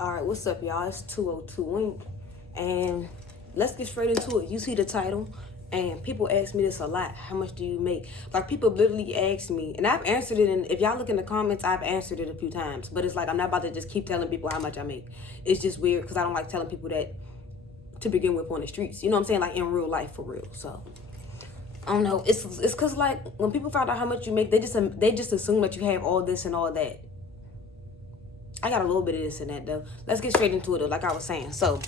All right, what's up, y'all? It's 202 Ink, and let's get straight into it. You see the title, and people ask me this a lot. How much do you make? Like, people literally ask me, and I've answered it, and if y'all look in the comments, I've answered it a few times, but it's like, I'm not about to just keep telling people how much I make. It's just weird, because I don't like telling people that to begin with on the streets. You know what I'm saying? Like, in real life, for real. So, I don't know. It's because, like, when people find out how much you make, they just assume that you have all this and all that. I got a little bit of this and that, though. Let's get straight into it, though, like I was saying. So,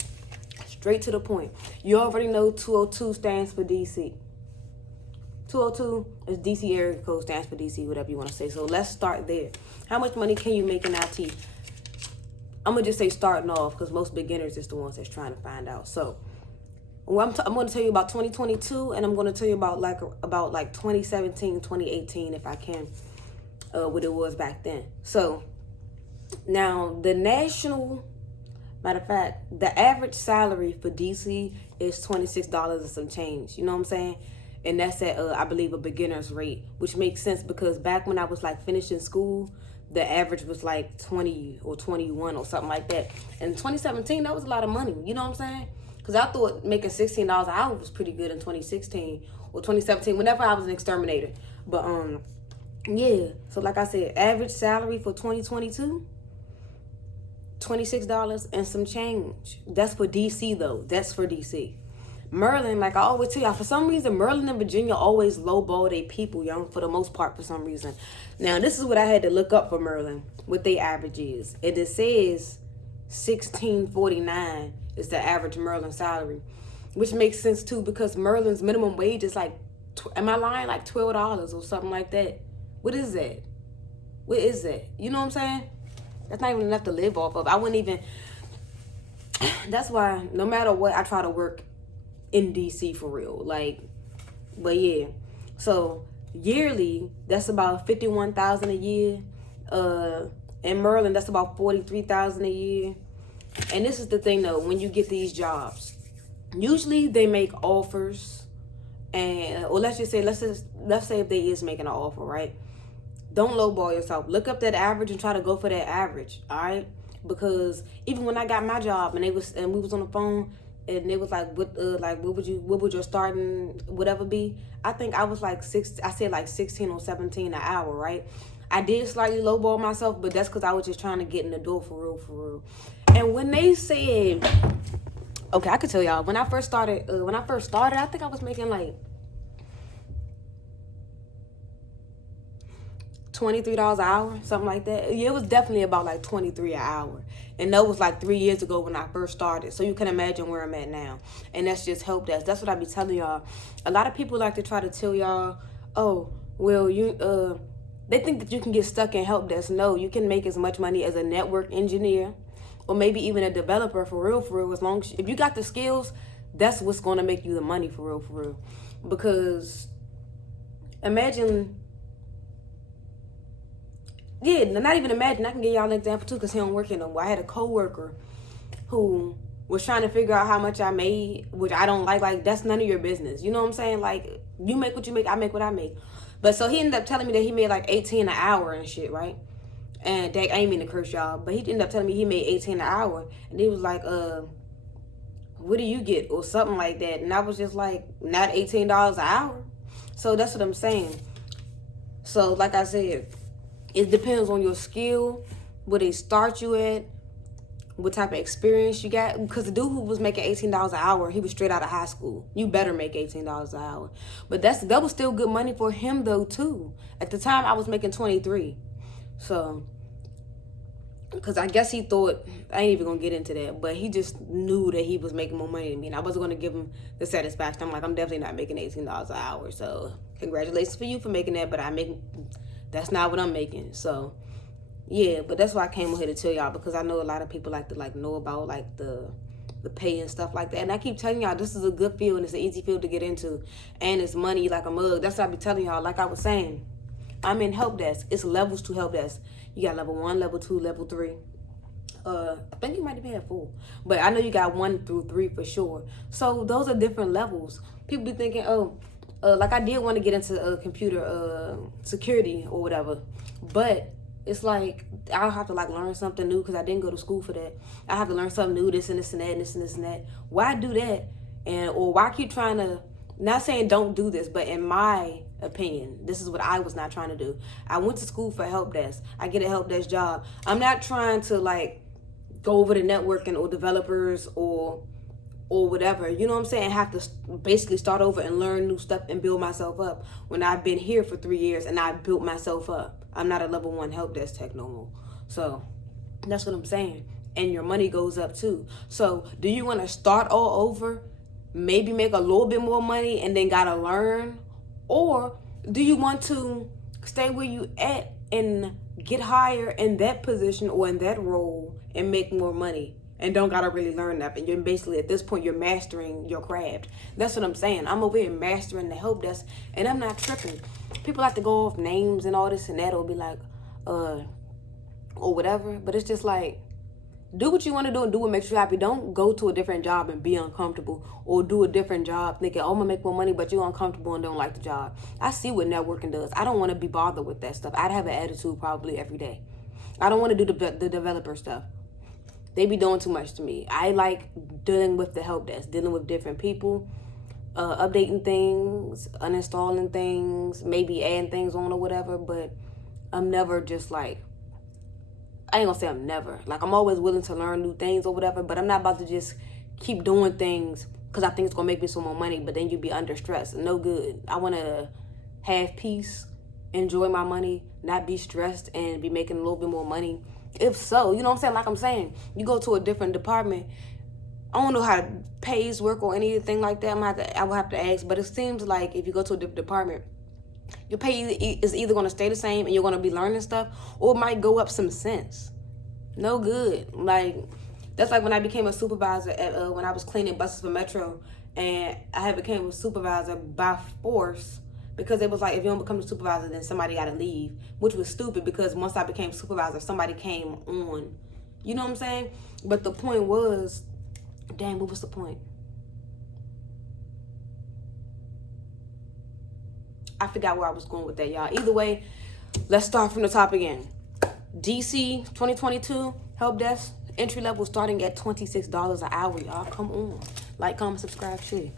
straight to the point. You already know 202 stands for DC. 202 is DC area code, stands for DC, whatever you want to say. So, let's start there. How much money can you make in IT? I'm going to just say starting off, because most beginners is the ones that's trying to find out. So, I'm going to tell you about 2022, and I'm going to tell you about 2017, 2018, if I can, what it was back then. So, now, the average salary for DC is $26 and some change. You know what I'm saying? And that's at, I believe, a beginner's rate, which makes sense because back when I was like finishing school, the average was like 20 or 21 or something like that. And in 2017, that was a lot of money. You know what I'm saying? Because I thought making $16 an hour was pretty good in 2016 or 2017, whenever I was an exterminator. But, yeah. So like I said, average salary for 2022, $26 and some change. That's for DC, though. That's for DC. Maryland, like I always tell y'all, for some reason, Maryland and Virginia always lowball their people, young, for the most part, for some reason. Now, this is what I had to look up for Maryland, what their average is. And it says $16.49 is the average Maryland salary, which makes sense, too, because Maryland's minimum wage is like, am I lying? Like $12 or something like that. What is that? What is that? You know what I'm saying? That's not even enough to live off of. I wouldn't even... That's why, no matter what, I try to work in DC for real. Like, but yeah. So, yearly, that's about $51,000 a year. In Maryland, that's about $43,000 a year. And this is the thing, though, when you get these jobs. Usually, they make offers. And, or let's say if they is making an offer, right? Don't lowball yourself. Look up that average and try to go for that average, all right? Because even when I got my job and we was on the phone and they was like, what would your starting whatever be? I think I was like 16 or 17 an hour, right? I did slightly lowball myself, but that's because I was just trying to get in the door for real. And when they said, okay, I could tell y'all when I first started, I think I was making like $23 an hour, something like that. Yeah, it was definitely about like 23 an hour. And that was like 3 years ago when I first started. So you can imagine where I'm at now. And that's just help desk. That's what I be telling y'all. A lot of people like to try to tell y'all, oh, well, they think that you can get stuck in help desk. No, you can make as much money as a network engineer or maybe even a developer for real, as long as if you got the skills, that's what's going to make you the money for real. Because imagine... Yeah, not even imagine. I can give y'all an example too, because he don't work here no more. I had a coworker who was trying to figure out how much I made, which I don't like. Like, that's none of your business. You know what I'm saying? Like, you make what you make, I make what I make. But so he ended up telling me that he made like 18 an hour and shit, right? And I ain't mean to curse y'all, but he ended up telling me he made 18 an hour. And he was like, what do you get? Or something like that. And I was just like, not $18 an hour. So that's what I'm saying. So like I said, it depends on your skill, where they start you at, what type of experience you got. Because the dude who was making $18 an hour, he was straight out of high school. You better make $18 an hour. But that was still good money for him, though, too. At the time, I was making 23. So, because I guess he thought, I ain't even going to get into that, but he just knew that he was making more money than me. And I wasn't going to give him the satisfaction. I'm like, I'm definitely not making $18 an hour. So, congratulations for you for making that, but that's not what I'm making. So, yeah, but that's why I came over here to tell y'all, because I know a lot of people like to know about like the pay and stuff like that. And I keep telling y'all, this is a good field and it's an easy field to get into. And it's money like a mug. That's what I be telling y'all. Like I was saying, I'm in help desk. It's levels to help desk. You got level 1, level 2, level 3. I think you might have had 4. But I know you got 1 through 3 for sure. So those are different levels. People be thinking, like I did want to get into computer security or whatever, but it's like I'll have to like learn something new because I didn't go to school for that. I have to learn something new, this and this and that, and this and this and that. Why do that? And or why keep trying to? Not saying don't do this, but in my opinion, this is what I was not trying to do. I went to school for help desk. I get a help desk job. I'm not trying to like go over to networking or developers or whatever, you know what I'm saying, have to basically start over and learn new stuff and build myself up when I've been here for 3 years and I built myself up. I'm not a level 1 help desk tech no more. So that's what I'm saying. And your money goes up too. So do you want to start all over, maybe make a little bit more money and then gotta learn? Or do you want to stay where you at and get higher in that position or in that role and make more money and don't gotta really learn nothing? You're basically, at this point, you're mastering your craft. That's what I'm saying. I'm over here mastering the help desk and I'm not tripping. People have to go off names and all this and that, or be like, or whatever. But it's just like, do what you want to do and do what makes you happy. Don't go to a different job and be uncomfortable, or do a different job thinking, oh, I'm gonna make more money, but you're uncomfortable and don't like the job. I see what networking does. I don't want to be bothered with that stuff. I'd have an attitude probably every day. I don't want to do the developer stuff. They be doing too much to me. I like dealing with the help desk, dealing with different people, updating things, uninstalling things, maybe adding things on or whatever. But I'm never just like, I ain't gonna say I'm never. Like, I'm always willing to learn new things or whatever, but I'm not about to just keep doing things because I think it's gonna make me some more money, but then you be under stress. No good. I wanna have peace, enjoy my money, not be stressed, and be making a little bit more money. If so, you know what I'm saying? Like I'm saying, you go to a different department. I don't know how pays work or anything like that. I will have to ask, but it seems like if you go to a different department, your pay is either going to stay the same and you're going to be learning stuff, or it might go up some cents. No good. Like, that's like when I became a supervisor at when I was cleaning buses for Metro, and I had became a supervisor by force because it was like, if you don't become a supervisor, then somebody got to leave, which was stupid because once I became supervisor, somebody came on. You know what I'm saying? But the point was, damn, what was the point? I forgot where I was going with that, y'all. Either way, let's start from the top again. DC 2022 help desk entry level starting at $26 an hour, y'all. Come on. Like, comment, subscribe, share.